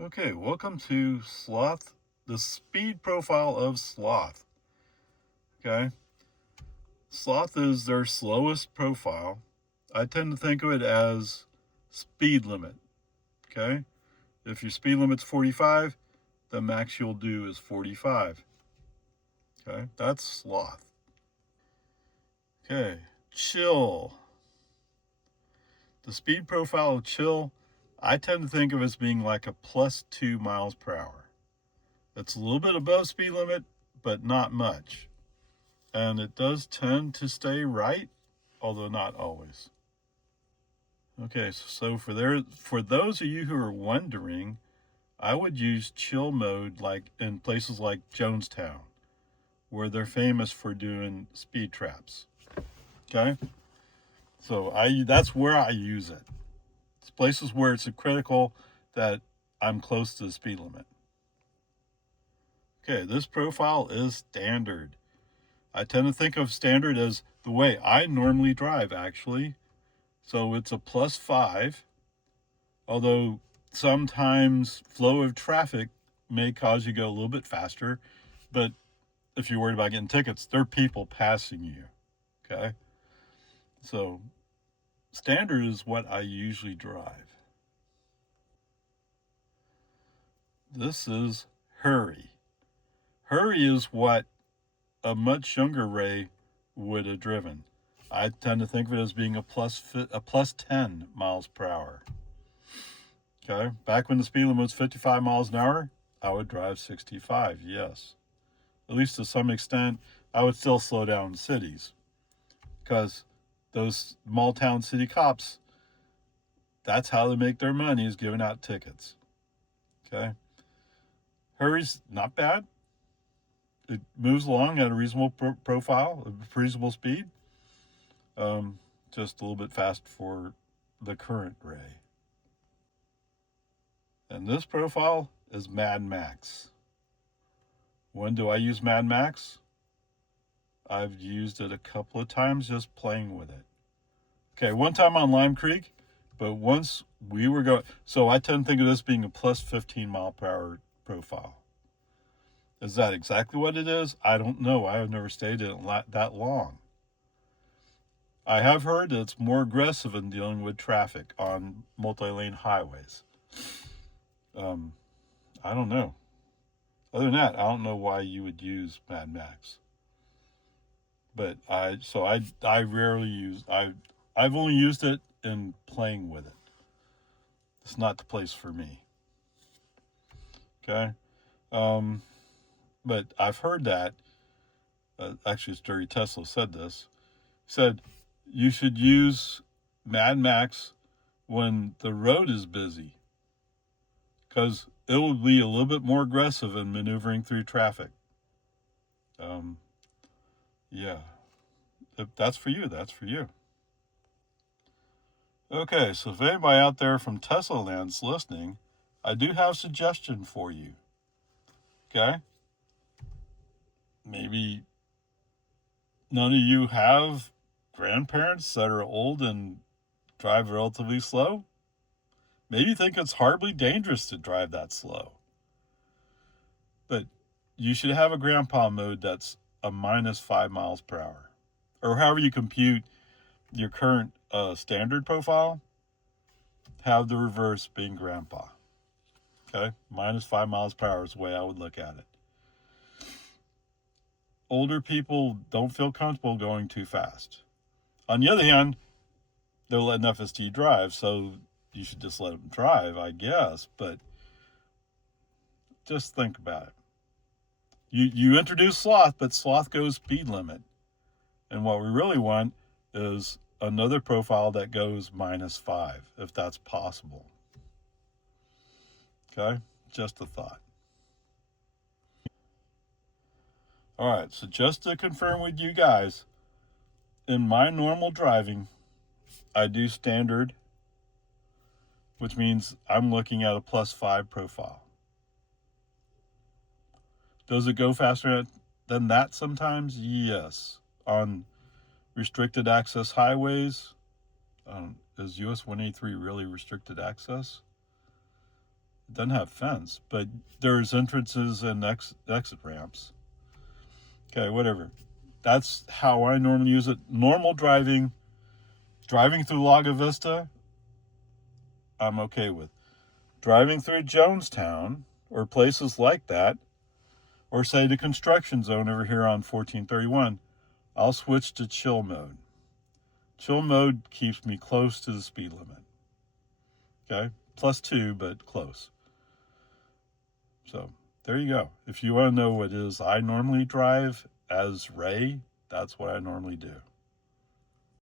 Okay, welcome to Sloth, the speed profile of Sloth. Okay, Sloth is their slowest profile. I tend to think of it as speed limit. Okay, if your speed limit's 45, the max you'll do is 45. Okay, that's Sloth. Okay, chill. The speed profile of chill, I tend to think of as being like a +2 miles per hour. It's a little bit above speed limit, but not much. And it does tend to stay right, although not always. Okay, so for those of you who are wondering, I would use chill mode like in places like Jonestown, where they're famous for doing speed traps. Okay, so that's where I use it. It's places where it's critical that I'm close to the speed limit. Okay, this profile is standard. I tend to think of standard as the way I normally drive, actually. So it's a +5, although sometimes flow of traffic may cause you to go a little bit faster. But if you're worried about getting tickets, there are people passing you. Okay. So standard is what I usually drive. This is hurry. Hurry is what a much younger Ray would have driven. I tend to think of it as being a plus 10 miles per hour. Okay, back when the speed limit was 55 miles an hour, I would drive 65. Yes, at least to some extent, I would still slow down in cities because those small town city cops, that's how they make their money, is giving out tickets. Okay, hurry's not bad. It moves along at a reasonable profile, a reasonable speed. Just a little bit fast for the current Ray. And this profile is Mad Max. When do I use Mad Max? I've used it a couple of times just playing with it. Okay, one time on Lime Creek, but once we were going, so I tend to think of this being a plus 15 mile per hour profile. Is that exactly what it is? I don't know. I have never stayed in it that long. I have heard that it's more aggressive in dealing with traffic on multi-lane highways. Um, I don't know. Other than that, I don't know why you would use Mad Max. But I rarely use I've only used it in playing with it. It's not the place for me. Okay, um, but I've heard that. Actually, it's Jerry Tesla said this. He said you should use Mad Max when the road is busy because it will be a little bit more aggressive in maneuvering through traffic. Um, yeah, if that's for you, that's for you. Okay, so if anybody out there from Tesla Land's listening, I do have a suggestion for you. Okay? Maybe none of you have grandparents that are old and drive relatively slow. Maybe you think it's horribly dangerous to drive that slow. But you should have a grandpa mode that's a -5 miles per hour. Or however you compute your current standard profile, have the reverse being grandpa. Okay? -5 miles per hour is the way I would look at it. Older people don't feel comfortable going too fast. On the other hand, they're letting FSD drive, so you should just let them drive, I guess. But just think about it. You introduce Sloth, but Sloth goes speed limit. And what we really want is another profile that goes -5, if that's possible. Okay? Just a thought. All right, so just to confirm with you guys, in my normal driving, I do standard, which means I'm looking at a +5 profile. Does it go faster than that sometimes? Yes. On restricted access highways, is US 183 really restricted access? It doesn't have fence, but there's entrances and exit ramps. Okay, whatever. That's how I normally use it. Normal driving through Lago Vista, I'm okay with. Driving through Jonestown or places like that, or say the construction zone over here on 1431, I'll switch to chill mode. Chill mode keeps me close to the speed limit. Okay, +2, but close. So there you go. If you want to know what it is I normally drive as Ray, that's what I normally do.